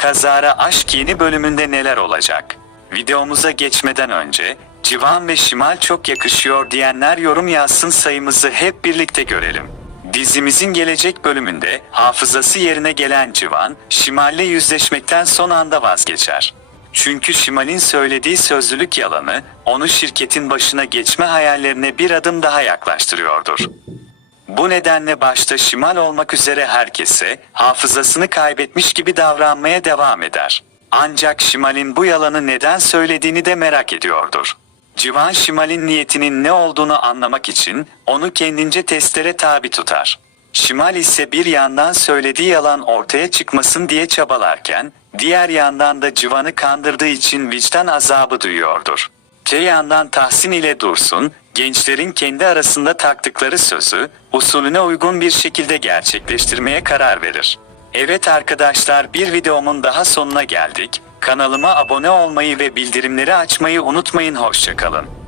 Kazara Aşk yeni bölümünde neler olacak? Videomuza geçmeden önce, Civan ve Şimal çok yakışıyor diyenler yorum yazsın sayımızı hep birlikte görelim. Dizimizin gelecek bölümünde hafızası yerine gelen Civan, Şimal'le yüzleşmekten son anda vazgeçer. Çünkü Şimal'in söylediği sözlülük yalanı, onu şirketin başına geçme hayallerine bir adım daha yaklaştırıyordur. Bu nedenle başta Şimal olmak üzere herkese hafızasını kaybetmiş gibi davranmaya devam eder. Ancak Şimal'in bu yalanı neden söylediğini de merak ediyordur. Civan Şimal'in niyetinin ne olduğunu anlamak için onu kendince testlere tabi tutar. Şimal ise bir yandan söylediği yalan ortaya çıkmasın diye çabalarken, diğer yandan da Civan'ı kandırdığı için vicdan azabı duyuyordur. Te yandan Tahsin ile Dursun, gençlerin kendi arasında taktıkları sözü, usulüne uygun bir şekilde gerçekleştirmeye karar verir. Evet arkadaşlar bir videomun daha sonuna geldik. Kanalıma abone olmayı ve bildirimleri açmayı unutmayın hoşçakalın.